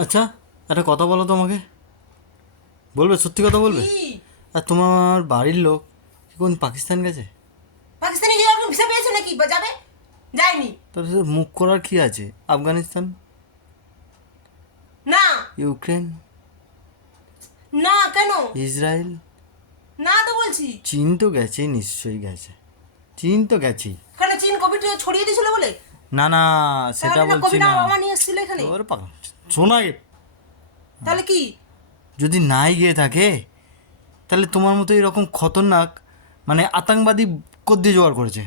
আচ্ছা, একটা কথা বলো তোমাকে, বলবে সত্যি কথা বলবে? কি? আর তোমার বাড়ির লোক কি কোন পাকিস্তান গেছে? পাকিস্তানে গিয়ে আপনি ভিসা পেয়েছে নাকি বা যাবে? যায়নি। তার সাথে মুখ করার কি আছে? আফগানিস্তান, না ইউক্রেন, না কেন? ইসরায়েল, না তো বলছি। চীন তো গেছেই, নিশ্চয়ই গেছে, চীন তো গেছেই। কেন চীন কোভিড ছড়িয়ে দিয়েছিল বলে? না না, সেটা তাহলে না বলছি কোভিড না। বাবা নিয়ে এসেছিল এখানে। ওর পাগল, শোনা গে, তাহলে কি? যদি নাই গিয়ে থাকে তাহলে তোমার মতো এরকম খতরনাক মানে আতঙ্কবাদী দিয়ে জোগাড় করেছে।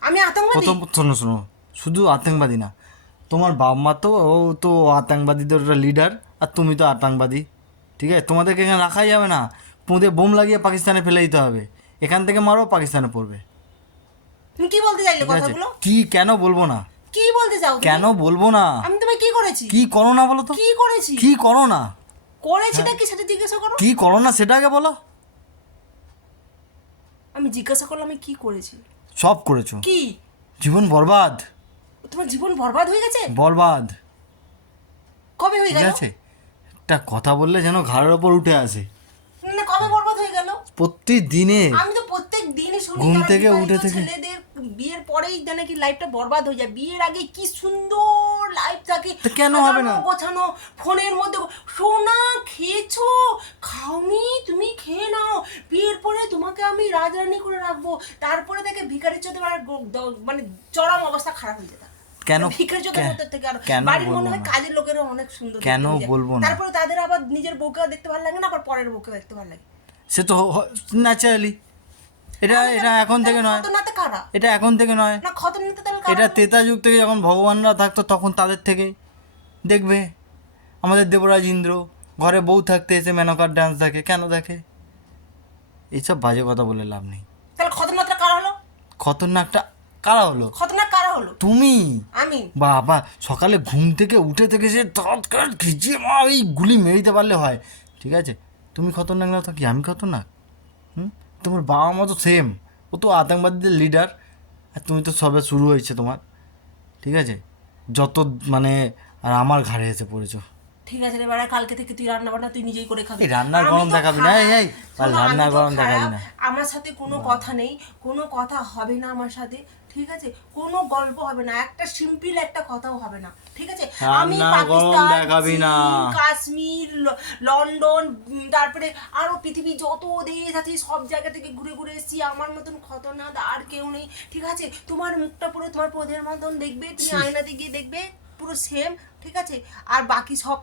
আমি আতঙ্কবাদী? প্রথম শোনো শোনো, শুধু আতঙ্কবাদী না, তোমার বাপ মা তো ও তো আতঙ্কবাদীদের লিডার, আর তুমি তো আতঙ্কবাদী। ঠিক আছে, তোমাদেরকে এখানে রাখাই যাবে না, পুঁতে বোম লাগিয়ে পাকিস্তানে ফেলে দিতে হবে। এখান থেকে মারো, পাকিস্তানে পড়বে। তুমি কি বলতে চাইলে ঠিক আছে, কথাগুলো? কি কেন বলবো না? কি বলতে চাও তুমি? কেন বলবো না? আমি তোমায় কি করেছি? কি করো না বলো তো? কি করেছি? কি করো না? করেছিটা কি সেটা জিজ্ঞাসা করো। কি করো না সেটা আগে বলো। আমি জিজ্ঞাসা করলাম আমি কি করেছি। সব করেছো, কি? জীবন বরবাদ, তোমার জীবন বরবাদ হয়ে গেছে? বরবাদ। কবে হয়ে ঠিক গেল? আছে, একটা কথা বললে যেন ঘাড়ের ওপর উঠে আসে। না কবে বরবাদ হয়ে গেল? প্রত্যেক দিনে আমি তো প্রত্যেক দিনই শুনি ঘুম যারা থেকে বিবাহিত উঠে থেকে। ছেলেদের বিয়ের পরেই জানে কি লাইফটা বরবাদ হয়ে যায়। বিয়ের আগে কি সুন্দর লাইফ থাকে, তো কেন হবে না? সাজানো গোছানো, ফোনের মধ্যে সোনা খেয়েছো, খাওনি, তুমি খেয়ে নাও, বিয়ের পরে তোমাকে আমি রাজরানী করে রাখবো, তারপরে দেখে ভিখারি চোদে মানে চরম অবস্থা খারাপ হয়ে যেত। কেন? ভিখারি চোদের মধ্যে থেকে আর কেন বাড়ির মনে বলবো হয় না? কাজের লোকেরও অনেক সুন্দর কেন দেখতে হয়ে যায়। বলবো না? তারপরে তাদের আবার নিজের বউকেও দেখতে ভালো লাগে না, আবার পরের বউকেও দেখতে ভালো লাগে। সে তো ন্যাচারালি, এটা এখন থেকে নয়, খতরনাতে কারা? এটা এখন থেকে নয়, না খতরনাতে তাহলে এটা কারা? ত্রেতা যুগ থেকে যখন ভগবানরা থাকতো তখন তাদের থেকে। দেখবে আমাদের দেবরাজ ইন্দ্র ঘরে বউ থাকতে এসে মেনকার ডান্স দেখে, কেন দেখে? এইসব বাজে কথা বলে লাভ নেই। তাহলে খতরনাকটা কারা হলো? খতরনাকটা কারা হলো? খতরনাক কারা হলো? তুমি। আমি। বাবা, সকালে ঘুম থেকে উঠে থেকে সে তৎকাল খিচিয়ে মা এই গুলি মেরে দিতে পারলে হয়। ঠিক আছে, তুমি খতরনাক না তো কি আমি খতরনাক? তোমার বাবা মা তো সেম, ও তো আতঙ্কবাদীদের লিডার, আর তুমি তো সবে শুরু হয়েছে তোমার। ঠিক আছে, যত মানে আর আমার ঘাড়ে এসে পড়েছো। ঠিক আছে রে বাড়া, কালকে থেকে তুই রান্না বান্না তুই নিজেই করে খাবি। এই রান্নার আমি গরম তো দেখাবি না, এই শোনো, রান্নার আমি তো গরম দেখাবি খারাপ, না। আমার সাথে কোনো কথা নেই, কোনো কথা হবে না আমার সাথে। ঠিক আছে, কোনো গল্প হবে না, একটা সিম্পল একটা কথাও হবে না। ঠিক আছে, আমি রান্নার গরম পাকিস্তান, দেখাবি না। চীন, কাশ্মীর, লন্ডন, তারপরে আরো পৃথিবী যত দেশ আছে সব জায়গা থেকে ঘুরে ঘুরে এসেছি। আমার মতন খতরনাক আর কেউ নেই। ঠিক আছে, তোমার মুখটা পুরো তোমার পোদের মতন দেখবে, তুমি আয়নাতে গিয়ে দেখবে পুরো সেম। ঠিক আছে, আর বাকি সব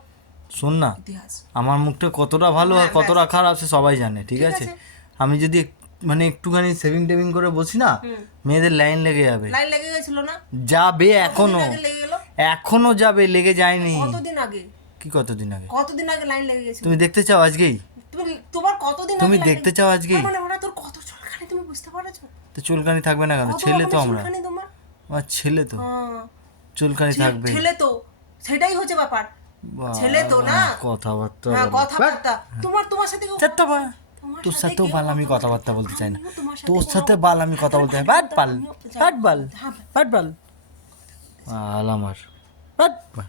শোন না, ইতিহাস। আমার মুখটা কতটা ভালো আর হ্যাঁ, কতটা খারাপ সে সবাই জানে। ঠিক ঠিক আছে, আছে। আমি যদি মানে একটুখানি সেভিং টেভিং করে বসি না, মেয়েদের লাইন লেগে যাবে। লাইন লেগে গেছিল না? যাবে এখনো, কতদিন আগে লেগে গেল? এখনো যাবে, লেগে যায়নি। কতদিন আগে? কি কতদিন আগে? কতদিন আগে লাইন লেগে গেছিল? তুমি দেখতে চাও আজকেই? তুমি তোমার কতদিন তুমি আগে line দেখতে লেগে- চাও আজকেই? তার মানে ওরা তোর কত চুলকানি তুমি বুঝতে পারছো? তো চুলকানি থাকবে না কেন? কত ছেলে তো রকমের আমরা, চুলকানি তোমার? আমার ছেলে তো, হ্যাঁ, চুলকানি থাকবে। ছেলে তো, সেটাই হচ্ছে ব্যাপার। ছেলে তো না। কথাবার্তা হ্যাঁ, বলে। কথাবার্তা তোমার সাথে কেউ- চারটা বা তোমার তোর সাথে সাথেও কেউ বাল আমি কথা কথাবার্তা বলতে চাই না। আমিও তোমার সাথে তোর কোনো- সাথে বাল আমি কথা বলতে চাই। বাট বাল, আমিও- বাট বাল, হ্যাঁ, বাট বাল, বাল আমার, বাট বাল।